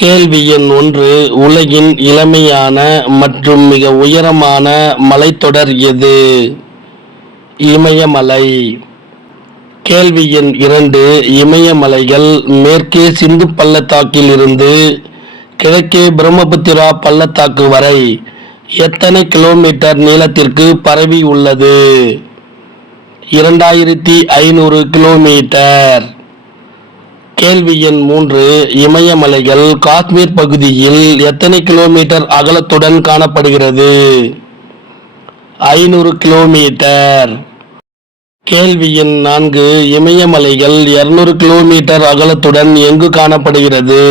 கேள்வி எண் 1. உலகின் இளமையான மற்றும் மிக உயரமான மலைத்தொடர் எது? இமயமலை. கேள்வி எண் 2. இமயமலைகள் மேற்கே சிந்து பள்ளத்தாக்கில் இருந்து கிழக்கே பிரம்மபுத்திரா பள்ளத்தாக்கு வரை எத்தனை கிலோமீட்டர் நீளத்திற்கு பரவி உள்ளது? 2500 கிலோமீட்டர். கேள்வி எண் 3. இமயமலைகள் காஷ்மீர் பகுதியில் எத்தனை கிலோமீட்டர் அகலத்துடன் காணப்படுகிறது? 500 கிலோமீட்டர். கேள்வி எண் 4. இமயமலைகள் 200 கிலோமீட்டர் அகலத்துடன் எங்கு காணப்படுகிறது?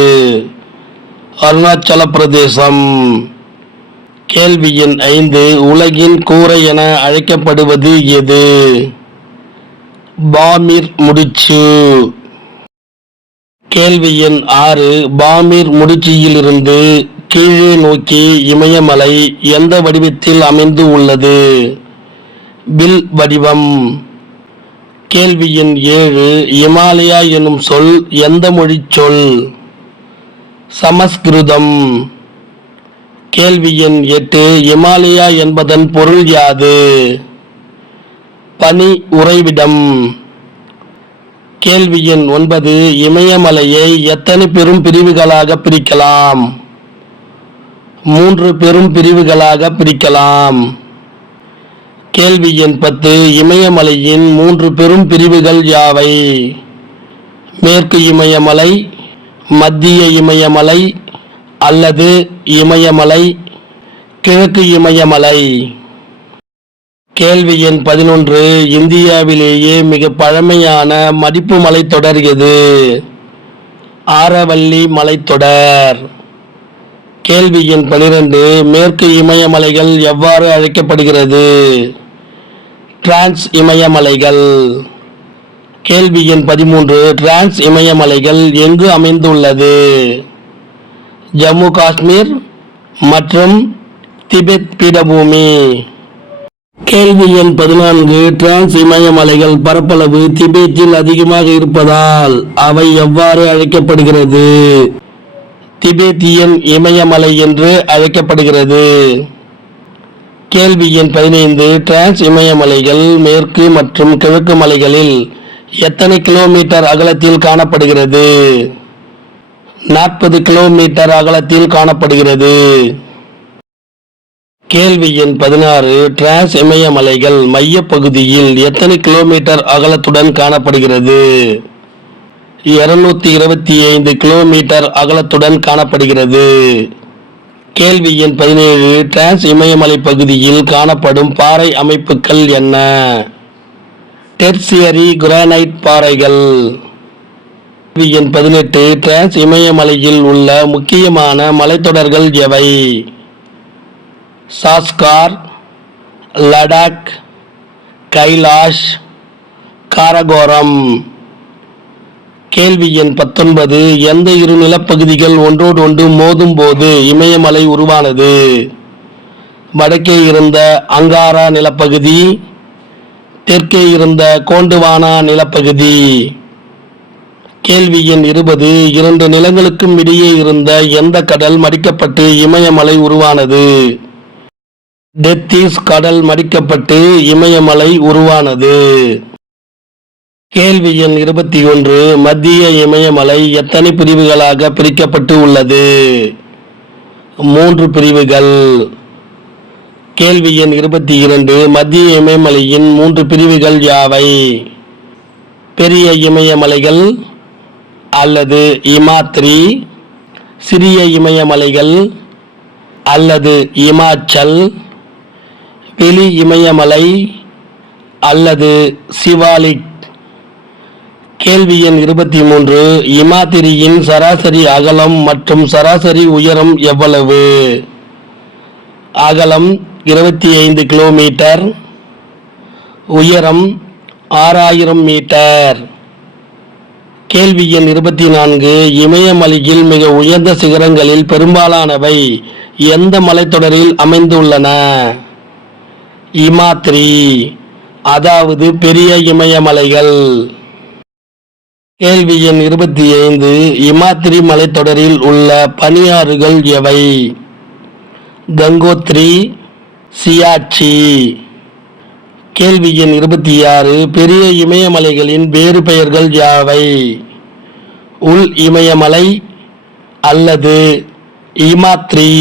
அருணாச்சல பிரதேசம். கேள்வி எண் 5. உலகின் கூரை என அழைக்கப்படுவது எது? பாமிர் முடிச்சு. கேள்வி எண் 6. பாமிர் முடிச்சியிலிருந்து கீழே நோக்கி இமயமலை எந்த வடிவத்தில் அமைந்து உள்ளது? வில் வடிவம். கேள்வி எண் 7. இமாலயா எனும் சொல் எந்த மொழிச் சொல்? சமஸ்கிருதம். கேள்வி எண் 8. இமாலயா என்பதன் பொருள் யாது? பனி உறைவிடம். கேள்வி எண் 9. இமயமலையை எத்தனை பெரும் பிரிவுகளாக பிரிக்கலாம்? 3 பெரும் பிரிவுகளாக பிரிக்கலாம். கேள்வி எண் 10. இமயமலையின் 3 பெரும் பிரிவுகள் யாவை? மேற்கு இமயமலை, மத்திய இமயமலை அல்லது இமயமலை, கிழக்கு இமயமலை. கேள்வி எண் 11. இந்தியாவிலேயே மிக பழமையான மடிப்பு மலைத்தொடர் எது? ஆரவல்லி மலைத்தொடர். கேள்வி எண் 12. மேற்கு இமயமலைகள் எவ்வாறு அழைக்கப்படுகிறது? டிரான்ஸ் இமயமலைகள். கேள்வி எண் 13. டிரான்ஸ் இமயமலைகள் எங்கு அமைந்துள்ளது? ஜம்மு காஷ்மீர் மற்றும் திபெத் பீடபூமி. கேள்வி எண் 14. டிரான்ஸ் இமயமலைகள் பரப்பளவு திபெத்தில் அதிகமாக இருப்பதால் அவை எவ்வாறு அழைக்கப்படுகிறது? திபெத்தியன் இமயமலை என்று அழைக்கப்படுகிறது. கேள்வி எண் 15. டிரான்ஸ் இமயமலைகள் மேற்கு மற்றும் கிழக்கு மலைகளில் எத்தனை கிலோமீட்டர் அகலத்தில் காணப்படுகிறது? 40 கிலோமீட்டர் அகலத்தில் காணப்படுகிறது. கேள்வி எண் 16. டிரான்ஸ் இமயமலைகள் மைய பகுதியில் எத்தனை கிலோமீட்டர் அகலத்துடன் காணப்படுகிறது? 225 கிலோமீட்டர் அகலத்துடன் காணப்படுகிறது. கேள்வி எண் 17. டிரான்ஸ் இமயமலை பகுதியில் காணப்படும் பாறை அமைப்புகள் என்ன? டெர்சியரி கிரானைட் பாறைகள். கேள்வி எண் 18. டிரான்ஸ் இமயமலையில் உள்ள முக்கியமான மலைத்தொடர்கள் எவை? சாஸ்கார், லடாக், கைலாஷ், காரகோரம். கேள்வி எண் 19. எந்த இரு நிலப்பகுதிகள் ஒன்றோடொன்று மோதும் போது இமயமலை உருவானது? வடக்கே இருந்த அங்காரா நிலப்பகுதி, தெற்கே இருந்த கோண்டுவானா நிலப்பகுதி. கேள்வி எண் 20. 2 நிலங்களுக்கும் இடையே இருந்த எந்த கடல் மடிக்கப்பட்டு இமயமலை உருவானது? டெத்திஸ் கடல் மடிக்கப்பட்டு இமயமலை உருவானது. கேள்வி எண் 21. மத்திய இமயமலை எத்தனை பிரிவுகளாக பிரிக்கப்பட்டு உள்ளது? 3 பிரிவுகள். கேள்வி எண் 22. மத்திய இமயமலையின் 3 பிரிவுகள் யாவை? பெரிய இமயமலைகள் அல்லது இமாத்ரி, சிறிய இமயமலைகள் அல்லது இமாச்சல், வெளி இமயமலை அல்லது சிவாலிக். கேள்வி எண் 23. இமாத்திரியின் சராசரி அகலம் மற்றும் சராசரி உயரம் எவ்வளவு? அகலம் 25 கிலோமீட்டர், உயரம் 6000 மீட்டர். கேள்வி எண் 24. இமயமலையில் மிக உயர்ந்த சிகரங்களில் பெரும்பாலானவை எந்த மலைத்தொடரில் அமைந்துள்ளன? இமாத்ரி, அதாவது பெரிய இமயமலைகள். கேள்வி எண் 25. இமாத்திரி மலைத்தொடரில் உள்ள பனியாறுகள் எவை? கங்கோத்ரி, சியாச்சி. கேள்வி எண் 26. பெரிய இமயமலைகளின் வேறு பெயர்கள் யாவை? உள் இமயமலை அல்லது இமாத்ரி.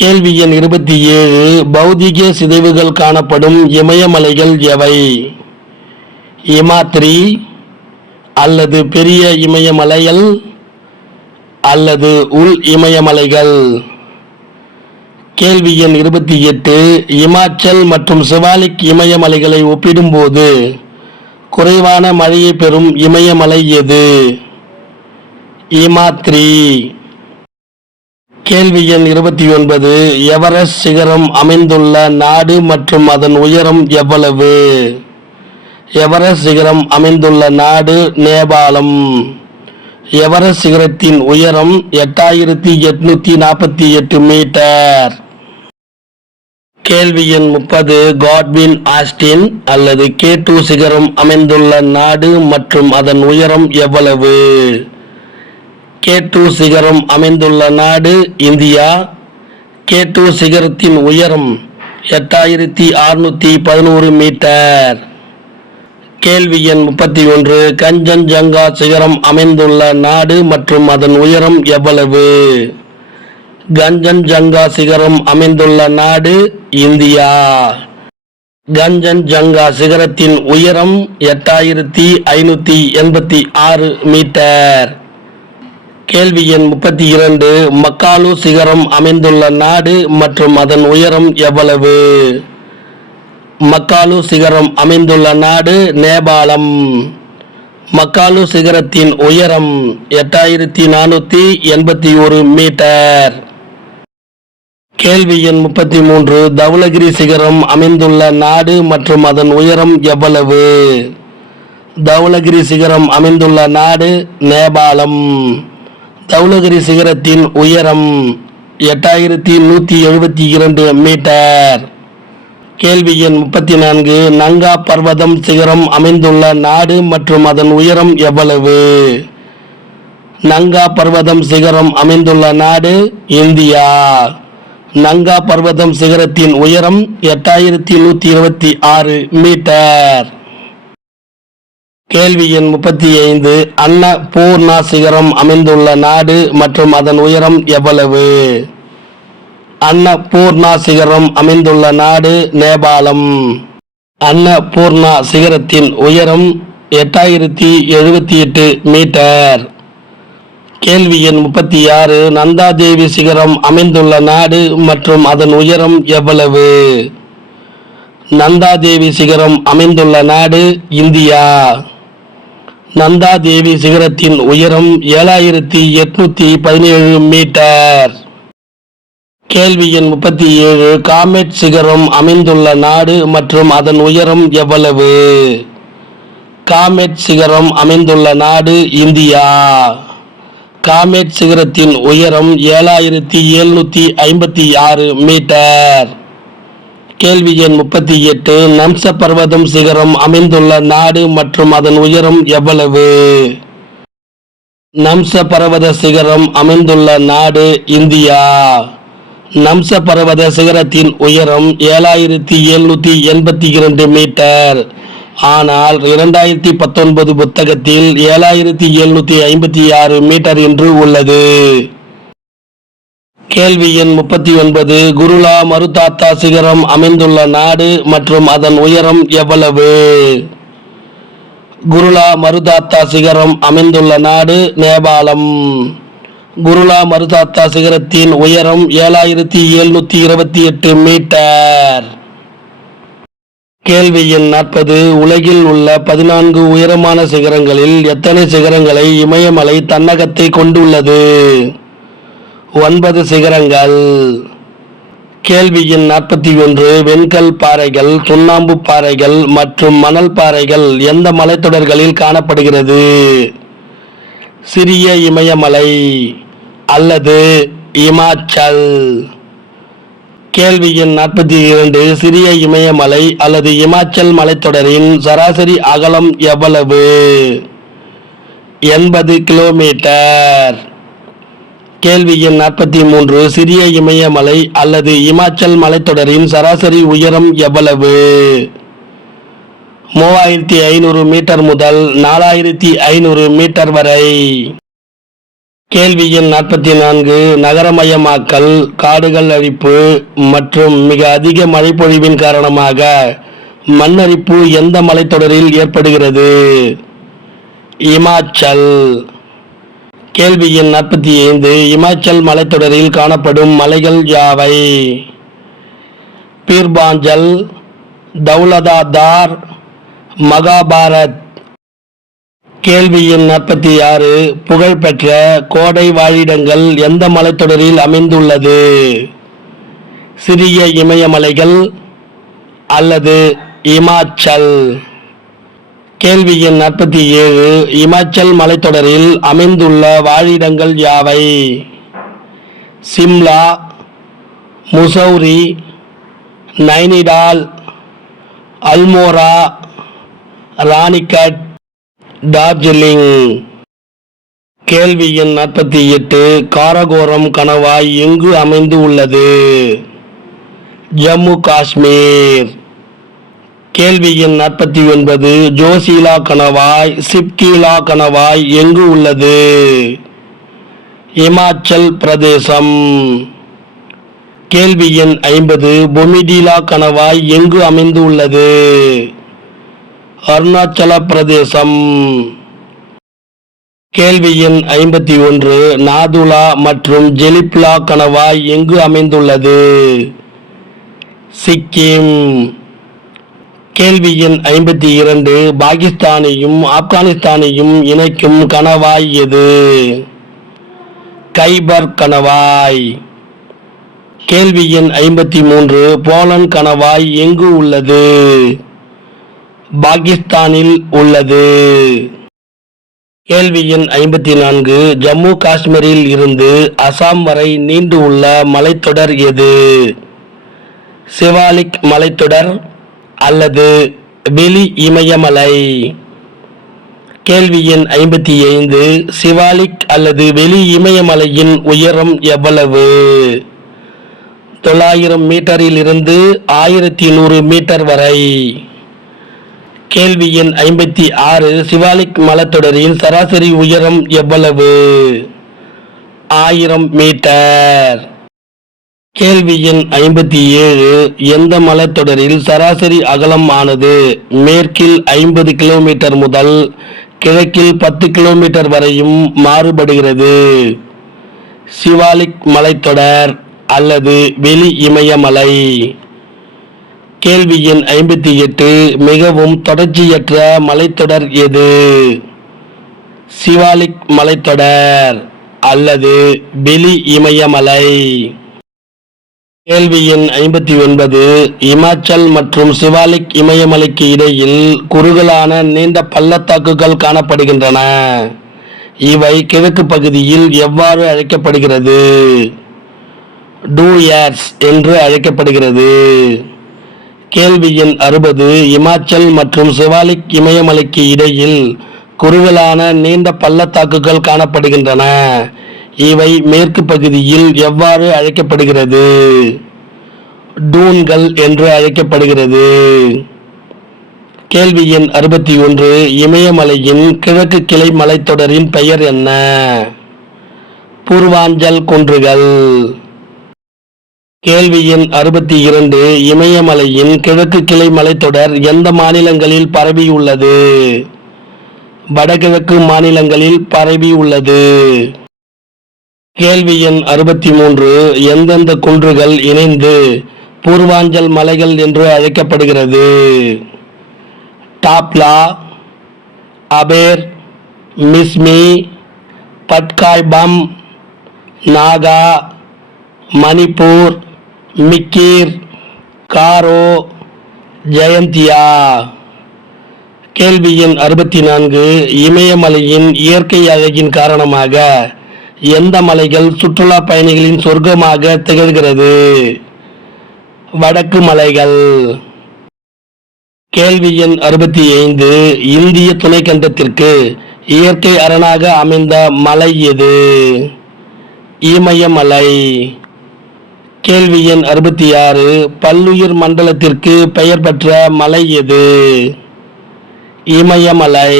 கேள்வி எண் 27. பௌதிக சிதைவுகள் காணப்படும் இமயமலைகள் எவை? இமாத்ரி அல்லது பெரிய இமயமலைகள் அல்லது உள் இமயமலைகள். கேள்வி எண் 28. இமாச்சல் மற்றும் சிவாலிக் இமயமலைகளை ஒப்பிடும்போது குறைவான மழையை பெறும் இமயமலை எது? இமாத்ரி. கேள்வி எண் 29. எவரெஸ்ட் சிகரம் அமைந்துள்ள நாடு மற்றும் அதன் உயரம் எவ்வளவு? எவரெஸ்ட் சிகரம் அமைந்துள்ள நாடு நேபாளம். எவரெஸ்ட் சிகரத்தின் உயரம் 8848 மீட்டர். கேள்வி எண் 30. காட்வின் ஆஸ்டின் அல்லது K2 சிகரம் அமைந்துள்ள நாடு மற்றும் அதன் உயரம் எவ்வளவு? K2 சிகரம் அமைந்துள்ள நாடு இந்தியா. K2 சிகரத்தின் உயரம் 8611 மீட்டர். கேள்வி எண் 31. கஞ்சன்ஜங்கா சிகரம் அமைந்துள்ள நாடு மற்றும் அதன் உயரம் எவ்வளவு? கஞ்சன்ஜங்கா சிகரம் அமைந்துள்ள நாடு இந்தியா. கஞ்சன்ஜங்கா சிகரத்தின் உயரம் 8586 மீட்டர். கேள்வி எண் 32. மக்காலு சிகரம் அமைந்துள்ள நாடு மற்றும் அதன் உயரம் எவ்வளவு? மக்காலு சிகரம் அமைந்துள்ள நாடு நேபாளம். மக்காலு சிகரத்தின் உயரம் 8481 மீட்டர். கேள்வி எண் 33. தவுலகிரி சிகரம் அமைந்துள்ள நாடு மற்றும் அதன் உயரம் எவ்வளவு? தவுலகிரி சிகரம் அமைந்துள்ள நாடு நேபாளம். தவுலகிரி சிகரத்தின் உயரம் 8172 மீட்டர். கேள்வி எண் 34. நங்கா பர்வதம் சிகரம் அமைந்துள்ள நாடு மற்றும் அதன் உயரம் எவ்வளவு? நங்கா பர்வதம் சிகரம் அமைந்துள்ள நாடு இந்தியா. நங்கா பர்வதம் சிகரத்தின் உயரம் 8126 மீட்டர். கேள்வி எண் 35. அன்னபூர்ணா சிகரம் அமைந்துள்ள நாடு மற்றும் அதன் உயரம் எவ்வளவு? அன்னபூர்ணா சிகரம் அமைந்துள்ள நாடு நேபாளம். அன்னபூர்ணா சிகரத்தின் உயரம் 8078 மீட்டர். கேள்வி எண் 36. நந்தாதேவி சிகரம் அமைந்துள்ள நாடு மற்றும் அதன் உயரம் எவ்வளவு? நந்தாதேவி சிகரம் அமைந்துள்ள நாடு இந்தியா. நந்தாதேவி சிகரத்தின் உயரம் 7817 மீட்டர். கேள்வி எண் 37. காமெட் சிகரம் அமைந்துள்ள நாடு மற்றும் அதன் உயரம் எவ்வளவு? காமெட் சிகரம் அமைந்துள்ள நாடு இந்தியா. காமெட் சிகரத்தின் உயரம் 7756 மீட்டர். கேள்வி எண் 38. நம்ச பர்வதம் சிகரம் அமைந்துள்ள நாடு மற்றும் அதன் உயரம் எவ்வளவு? நம்ச பர்வத சிகரம் அமைந்துள்ள நாடு இந்தியா. நம்ச பர்வத சிகரத்தின் உயரம் 7782 மீட்டர். ஆனால் 2019 புத்தகத்தில் 7756 மீட்டர் என்று உள்ளது. கேள்வி எண் 39. குருலா மருதாத்தா சிகரம் அமைந்துள்ள நாடு மற்றும் அதன் உயரம் எவ்வளவு? குருலா மருதாத்தா சிகரம் அமைந்துள்ள நாடு நேபாளம். குருலா மருதாத்தா சிகரத்தின் உயரம் 7728 மீட்டர். கேள்வி எண் 40. உலகில் உள்ள 14 உயரமான சிகரங்களில் எத்தனை சிகரங்களை இமயமலை தன்னகத்தை கொண்டுள்ளது? 9 சிகரங்கள். கேள்வி எண் 41. வெண்கல் பாறைகள், சுண்ணாம்பு பாறைகள் மற்றும் மணல் பாறைகள் எந்த மலைத்தொடர்களில் காணப்படுகிறது? சிறிய இமயமலை அல்லது இமாச்சல். கேள்வி எண் 42. சிறிய இமயமலை அல்லது இமாச்சல் மலைத்தொடரின் சராசரி அகலம் எவ்வளவு? 80 கிலோமீட்டர். கேள்வி எண் 43. சிறிய இமயமலை அல்லது இமாச்சல் மலைத்தொடரின் சராசரி உயரம் எவ்வளவு? 3500 மீட்டர் முதல் 4500 மீட்டர் வரை. கேள்வி எண் 44. நகரமயமாக்கல், காடுகள் அழிப்பு மற்றும் மிக அதிக மழைப்பொழிவின் காரணமாக மண்ணரிப்பு எந்த மலைத்தொடரில் ஏற்படுகிறது? இமாச்சல். கேள்வி எண் 45. இமாச்சல் மலைத்தொடரில் காணப்படும் மலைகள் யாவை? பீர்பாஞ்சல், தௌலதாதார், மகாபாரத். கேள்வி எண் 46. புகழ்பெற்ற கோடை வாழிடங்கள் எந்த மலைத்தொடரில் அமைந்துள்ளது? சிறிய இமயமலைகள் அல்லது இமாச்சல்? கேள்வி எண் 47. இமாச்சல் மலைத்தொடரில் அமைந்துள்ள வாழிடங்கள் யாவை? சிம்லா, முசௌரி, நைனிடால், அல்மோரா, ராணிகட், டார்ஜிலிங். கேள்வி எண் 48. காரகோரம் கணவாய் எங்கு அமைந்து உள்ளது? ஜம்மு காஷ்மீர். கேள்வி எண் 49. ஜோசிலா கணவாய், சிப்கிலா கணவாய் எங்கு உள்ளது? இமாச்சல் பிரதேசம். கேள்வி எண் 50. பொமிடிலா கணவாய் எங்கு அமைந்து உள்ளது? அருணாச்சல பிரதேசம். கேள்வி எண் 51. நாதுலா மற்றும் ஜெலிப்லா கணவாய் எங்கு அமைந்துள்ளது? சிக்கிம். கேள்வி எண் 52. பாகிஸ்தானையும் ஆப்கானிஸ்தானையும் இணைக்கும் கணவாய் எது? கைபர் கணவாய். கேள்வி எண் 53. போலந்து கணவாய் எங்கு உள்ளது? பாகிஸ்தானில் உள்ளது. கேள்வி எண் 54. ஜம்மு காஷ்மீரில் இருந்து அசாம் வரை நீண்டு உள்ள மலைத்தொடர் எது? சிவாலிக் மலைத்தொடர் அல்லது வெளி இமயமலை? கேள்வி எண் 55. சிவாலிக் அல்லது வெளி இமயமலையின் உயரம் எவ்வளவு? 900 மீட்டரில் இருந்து 1100 மீட்டர் வரை. கேள்வி எண் 56. சிவாலிக் மலைத்தொடரின் சராசரி உயரம் எவ்வளவு? 1000 மீட்டர். கேள்வி எண் 57. எந்த மலைத்தொடரில் சராசரி அகலம் ஆனது மேற்கில் 50 கிலோமீட்டர் முதல் கிழக்கில் 10 கிலோமீட்டர் வரையும் மாறுபடுகிறது? சிவாலிக் மலைத்தொடர் அல்லது வெளி இமயமலை? கேள்வி எண் 58. மிகவும் தொடர்ச்சியற்ற மலைத்தொடர் எது? சிவாலிக் மலைத்தொடர் அல்லது வெளி இமயமலை? கேள்வி எண் 59. இமாச்சல் மற்றும் சிவாலிக் இமயமலைக்கு இடையில் குறுகலான நீண்ட பள்ளத்தாக்குகள் காணப்படுகின்றன. இவை கிழக்கு பகுதியில் எவ்வாறு அழைக்கப்படுகிறது? டூயர்ஸ் என்று அழைக்கப்படுகிறது. கேள்வி எண் 60. இமாச்சல் மற்றும் சிவாலிக் இமயமலைக்கு இடையில் குறுகலான நீண்ட பள்ளத்தாக்குகள் காணப்படுகின்றன. இவை மேற்கு பகுதியில் எவ்வாறு அழைக்கப்படுகிறது? டூன்கள் என்று அழைக்கப்படுகிறது. கேள்வி எண் 61. இமயமலையின் கிழக்கு கிளை மலைத்தொடரின் பெயர் என்ன? பூர்வாஞ்சல் குன்றுகள். கேள்வி எண் 62. இமயமலையின் கிழக்கு கிளை மலைத்தொடர் எந்த மாநிலங்களில் பரவியுள்ளது? வடகிழக்கு மாநிலங்களில் பரவியுள்ளது. கேள்வி எண் 63. எந்தெந்த குன்றுகள் இணைந்து பூர்வாஞ்சல் மலைகள் என்று அழைக்கப்படுகிறது? டாப்லா, அபேர், மிஸ்மி, பட்காய்பம், நாகா, மணிப்பூர், மிக்கீர், காரோ, ஜெயந்தியா. கேள்வி எண் 64. இமயமலையின் இயற்கை அழகின் காரணமாக எந்த மலைகள் சுற்றுலா பயணிகளின் சொர்க்கமாக திகழ்கிறது? வடக்கு மலைகள். கேள்வி எண் 65. இந்திய துணைக்கண்டத்திற்கு இயற்கை அரணாக அமைந்த மலை எது? இமயமலை. கேள்வி எண் 66. பல்லுயிர் மண்டலத்திற்கு பெயர் பெற்ற மலை எது? இமயமலை.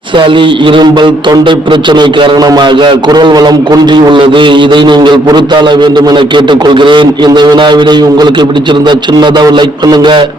சளி, இரும்பல், தொண்டை பிரச்சனை காரணமாக குரல் வளம் குன்றி உள்ளது. இதை நீங்கள் பொறுத்தாள வேண்டும் என கேட்டுக்கொள்கிறேன். இந்த வினாவிடை உங்களுக்கு பிடிச்சிருந்தா சின்னதா ஒரு லைக் பண்ணுங்க.